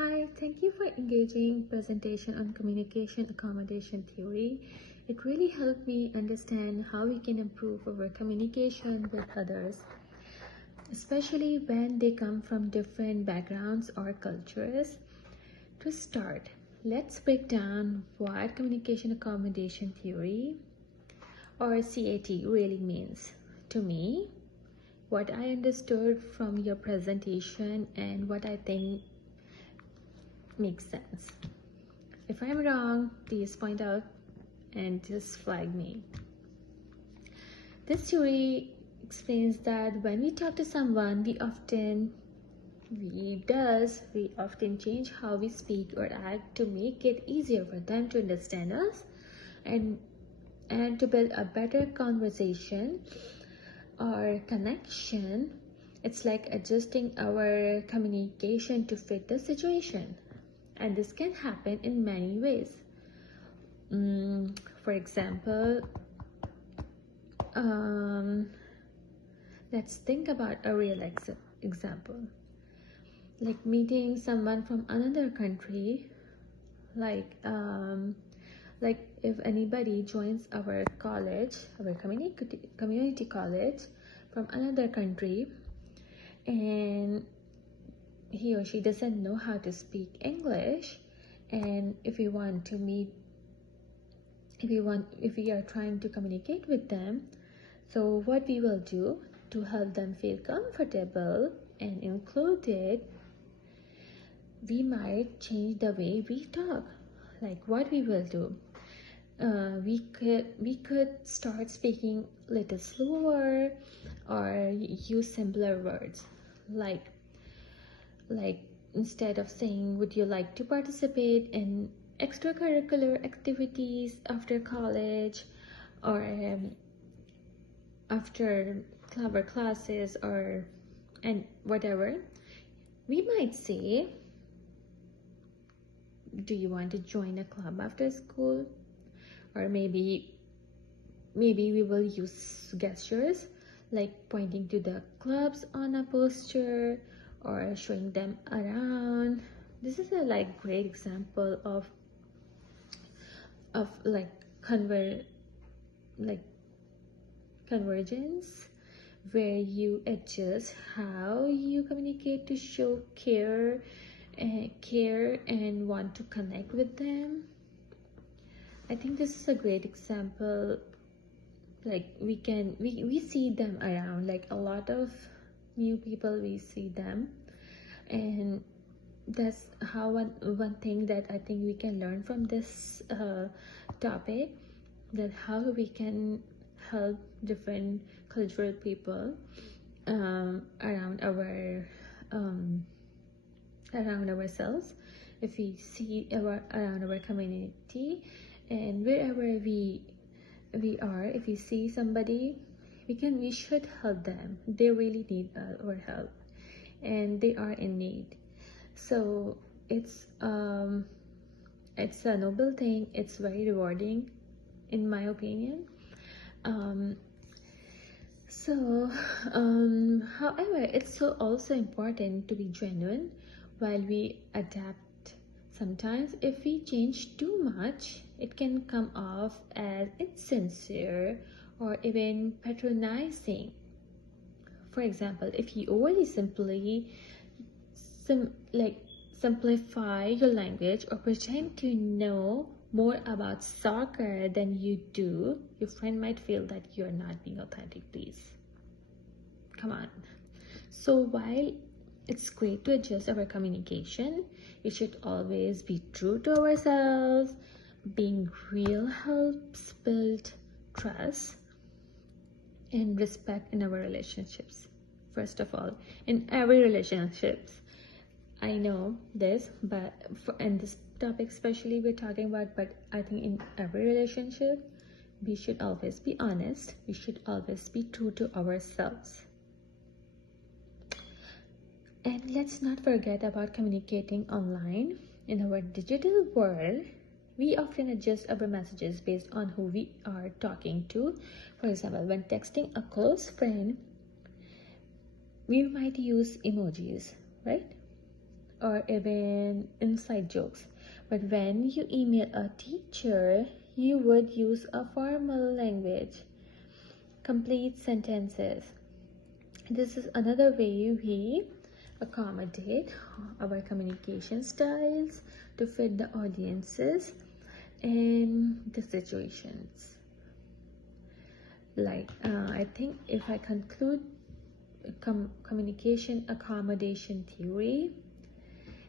Hi, thank you for engaging presentation on communication accommodation theory. It really helped me understand how we can improve our communication with others, especially when they come from different backgrounds or cultures. To start, let's break down what communication accommodation theory or CAT really means. To me, what I understood from your presentation and what I think makes sense. If I'm wrong, please point out and just flag me. This theory explains that when we talk to someone, we often change how we speak or act to make it easier for them to understand us and to build a better conversation or connection. It's like adjusting our communication to fit the situation. And this can happen in many ways. For example, let's think about a real example. Like meeting someone from another country, like if anybody joins our college, our community college from another country, and he or she doesn't know how to speak English, and if we are trying to communicate with them, so what we will do to help them feel comfortable and included, we might change the way we talk. Like what we will do, we could start speaking a little slower or use simpler words, like instead of saying would you like to participate in extracurricular activities after college or after club classes and whatever, we might say, do you want to join a club after school? Or maybe we will use gestures like pointing to the clubs on a poster or showing them around. This is a great example of convergence, where you adjust how you communicate to show care and want to connect with them. I think this is a great example. Like we see them around, like a lot of new people, we see them, and that's how one thing that I think we can learn from this topic, that how we can help different cultural people around ourselves. If we see around our community and wherever we are, if we see somebody, we should help them. They really need our help and they are in need. So it's a noble thing. It's very rewarding in my opinion. However, it's also important to be genuine while we adapt. Sometimes if we change too much, it can come off as insincere or even patronizing. For example, if you overly simplify your language or pretend to know more about soccer than you do, your friend might feel that you're not being authentic. Please, come on. So while it's great to adjust our communication, we should always be true to ourselves. Being real helps build trust and respect in our relationships. First of all, in every relationships. I know this, but in this topic especially we're talking about, but I think in every relationship we should always be honest. We should always be true to ourselves. And let's not forget about communicating online. In our digital world, we often adjust our messages based on who we are talking to. For example, when texting a close friend, we might use emojis, right? or even inside jokes. But when you email a teacher, you would use a formal language, complete sentences. This is another way we accommodate our communication styles to fit the audiences and the situations. I think if I conclude communication accommodation theory,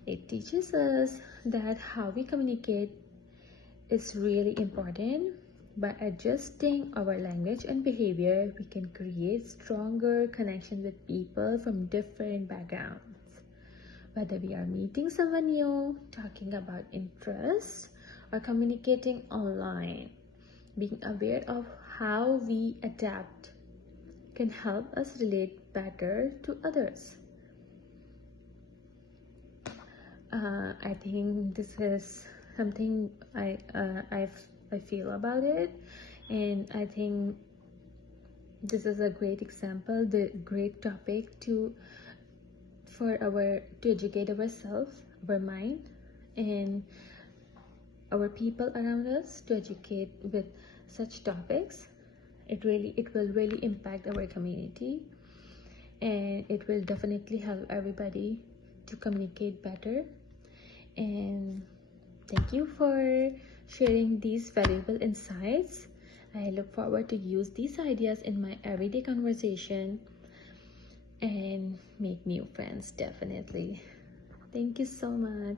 it teaches us that how we communicate is really important. By adjusting our language and behavior, we can create stronger connections with people from different backgrounds. Whether we are meeting someone new, talking about interests, or communicating online, being aware of how we adapt can help us relate better to others. I think this is something I feel about it, and I think this is a great example, the great topic to educate ourselves, our mind, and our people around us, to educate with such topics. It will really impact our community, and it will definitely help everybody to communicate better. And thank you for sharing these valuable insights. I look forward to use these ideas in my everyday conversation and make new friends, definitely. Thank you so much.